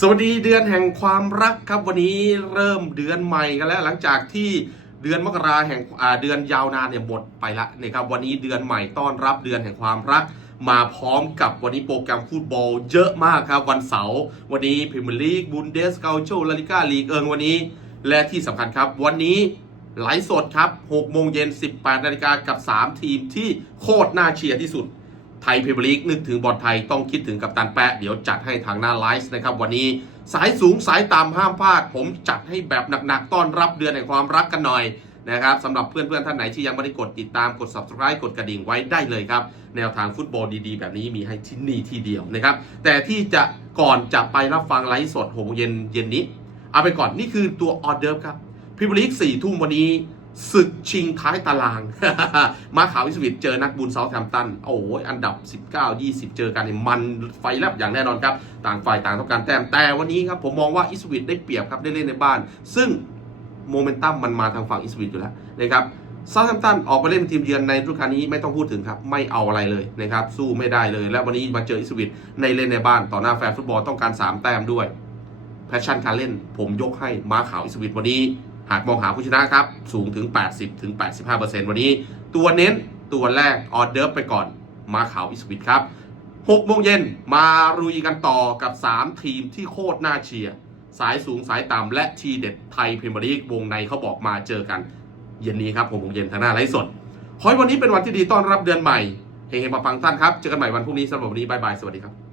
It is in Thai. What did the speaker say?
สวัสดีเดือนแห่งความรักครับวันนี้เริ่มเดือนใหม่กันแล้ว หลังจากที่เดือนมกราแห่งเดือนยาวนานเนี่ยหมดไปละนะครับวันนี้เดือนใหม่ต้อนรับเดือนแห่งความรัก มาพร้อมกับวันนี้โปรแกรมฟุตบอลเยอะมากครับ วันเสาร์วันนี้พรีเมียร์ลีกบุนเดสเกาโชลาลิก้าลีกเอิงวันนี้ และที่สำคัญครับ วันนี้ไลฟ์สดครับ6โมงเย็น 18นาฬิกากับ 3 ทีมที่โคตรน่าเชียร์ที่สุด ไทยพรีเมียร์ลีกนึกถึงบอลไทยต้องคิดถึงกับตันแปะ เดี๋ยวจัดให้ทางหน้าไลฟ์นะครับวันนี้สายสูงสายต่ำห้ามพลาด ผมจัดให้แบบหนักๆ ต้อนรับเดือนแห่งความรักกันหน่อยนะครับสำหรับเพื่อนๆ ท่านไหนที่ยังไม่ได้กดติดตามกด subscribe กดกระดิ่งไว้ได้เลยครับ แนวทางฟุตบอลดีๆ แบบนี้มีให้ที่นี่ที่เดียวนะครับ แต่ที่จะก่อนจะไปรับฟังไลฟ์สดหกโมงเย็นเย็นนี้ เอาไปก่อนนี่คือตัวออเดิร์ฟครับพรีเมียร์ลีกสี่ทุ่มวันนี้ ศึกชิงท้ายตาราง มาขาวอิสวิตเจอนักบุญเซาท์แฮมตัน โอ้ยอันดับ 19 20 เจอกันเนี่ยมันไฟแลบอย่างแน่นอนครับ ต่างฝ่ายต่างต้องการแต้ม แต่วันนี้ครับผมมองว่าอิสวิตได้เปรียบครับได้เล่นในบ้าน ซึ่งโมเมนตัมมันมาทางฝั่งอิสวิตอยู่แล้วนะครับเซาแฮมตันออกไปเล่นทีมเยือนในฤดูกาลนี้ไม่ต้องพูดถึงครับ ไม่เอาอะไรเลยนะครับ สู้ไม่ได้เลย และวันนี้มาเจออิสวิตในเล่นในบ้านต่อหน้าแฟนฟุตบอลต้องการสามแต้มด้วยแพชชั่นการเล่น ผมยกให้มาขาวอิสวิตวันนี้ หากมองหาผู้ชนะครับ สูงถึง 80ถึง85%วันนี้ ตัวเน้นตัวแรกออเดิร์ฟไปก่อนมาขาวอิสวิตครับ6โมงเย็นมารุยกันต่อกับ 3 ทีมที่โคตรน่าเชียร์สายสูงสายต่ำและทีเด็ดไทยพรีเมียร์ลีกวงในเขาบอกมาเจอกัน เย็นนี้ครับ6โมงเย็นทางหน้าไลฟ์สดขอให้วันนี้เป็นวันที่ดีต้อนรับเดือนใหม่เฮงๆมาฟังท่านครับ เจอกันใหม่วันพรุ่งนี้สำหรับวันนี้บายบาย สวัสดีครับ